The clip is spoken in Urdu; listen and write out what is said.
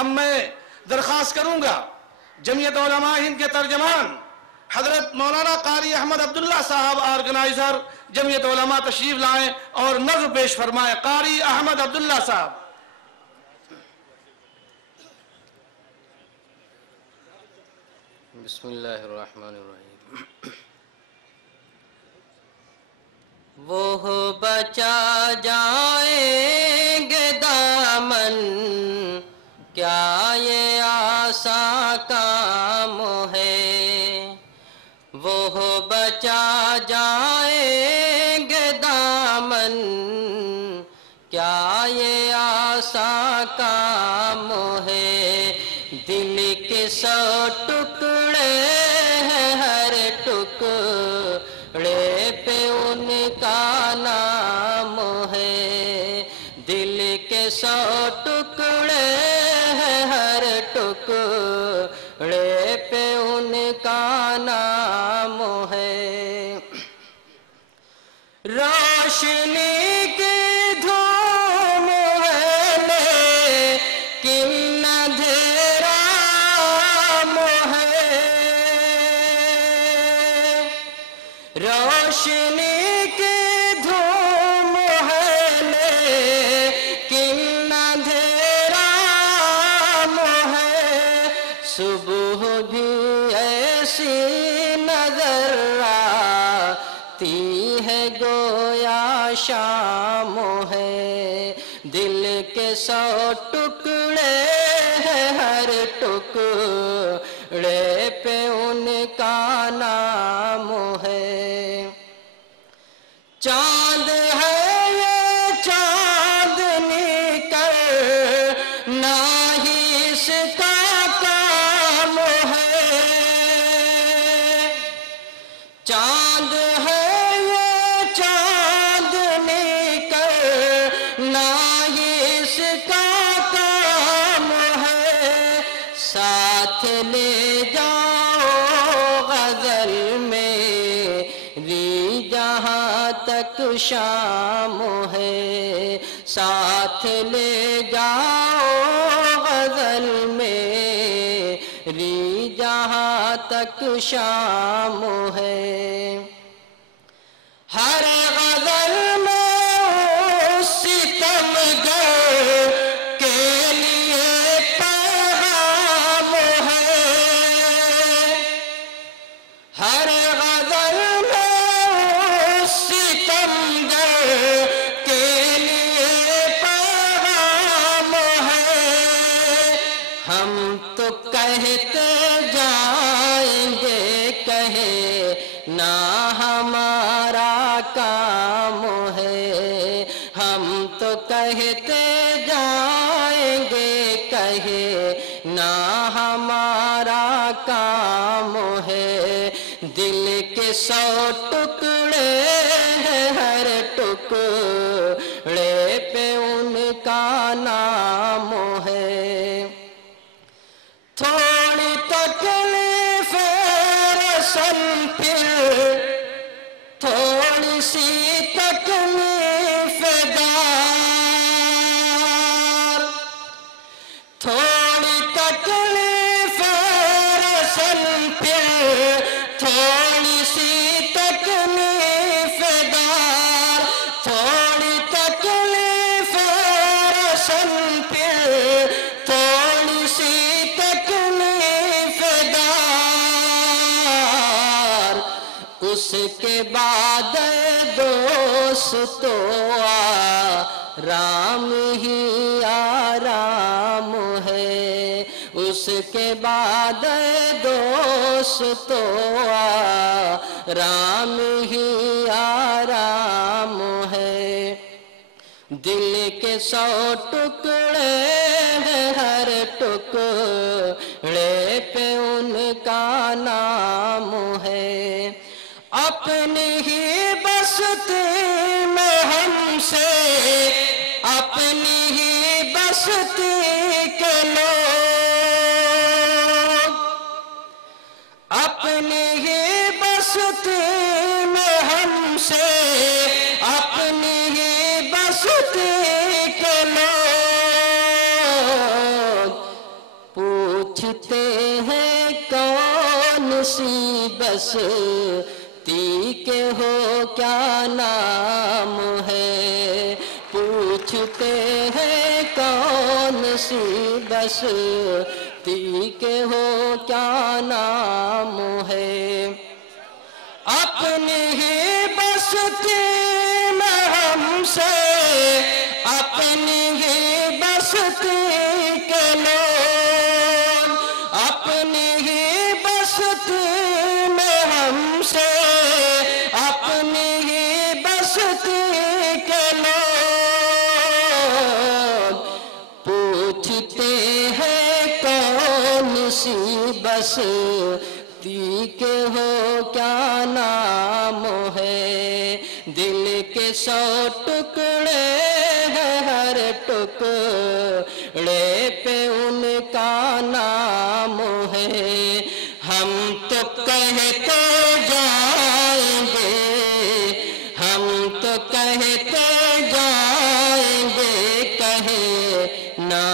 اب میں درخواست کروں گا جمعیت علماء ہند کے ترجمان حضرت مولانا قاری احمد عبداللہ صاحب آرگنائزر جمعیت علماء تشریف لائیں اور نظم پیش فرمائیں. قاری احمد عبداللہ صاحب. بسم اللہ الرحمن الرحیم. وہ بچا جائیں گے دامن کیا یہ آسان کام ہے. وہ بچا جائیں گے دامن کیا یہ آسان کام ہے. دل کے 100 ٹکڑے ہیں ہر ٹکڑے پہ ان کا نام ہے. دل کے 100 ٹکڑے ہیں ہر ٹکڑے پہ ان کا نام ہے. روشنی کی دھوم ہے لیکن اندھیرا ہے. روشنی کی دھوم ہے لیکن اندھیرا ہے. صبح بھی ایسی نظر آتی ہے گویا شام ہے. دل کے 100 ٹکڑے ہیں ہر ٹکڑے پہ ان کا نام ہے. چاند ہے یہ چاندنی کرنا ہی اس کا کام ہے. چاند ہے یہ چاندنی کرنا ہی اس کا کام ہے. ساتھ لے جاؤ غزل میری جہاں تک شام ہے. ساتھ لے جاؤ غزل میری جہاں تک شام ہے. ہر غزل میں ستم گر کے لیے پیغام ہے. ہر غزل میں ستم گر کے لیے پیغام ہے. ہم تو کہتے جائیں گے کہے نہ ہمارا کام ہے. ہم تو کہتے جائیں گے کہے نہ ہمارا کام ہے. دل کے 100 ٹکڑے ہیں ہر ٹکڑے پہ ان کا نام ہے. تھوڑی تکلیف رسن پھر تھوڑی سی تکلیف دار. تھوڑی تکلیف رسن پھر تھوڑی سی تکلیف دار. تھوڑی تکلیف رسن پھر تھوڑی سی تکلیف دار. اس کے بعد دوستو آرام ہی آرام ہے. اس کے بعد دوستو آرام ہی آرام ہے. دل کے 100 ٹکڑے ہیں ہر ٹکڑے پہ ان کا نام ہے. اپنی ہی بستی میں ہم سے اپنی ہی بستی کے لوگ اپنی ہی بستی میں ہم سے اپنی ہی بستی کے لوگ پوچھتے ہیں کون سی بستی کے ہو کیا نام ہے، پوچھتے ہیں کون سی بستی کے ہو کیا نام ہے، اپنی ہی بستی میں ہم سے اپنی ہی بستی کے لوگ، اپنی ہی بستی میں ہم سے اپنی ہی بستی کے لوگ پوچھتے ہیں کون سی بستی کے ہو کیا نام ہے، دل کے 100 ٹکڑے ہیں، ہر ٹکڑے پہ ان کا نام ہے، ہم تو کہتے جائیں گے، ہم تو کہتے جائیں گے، کہے نہ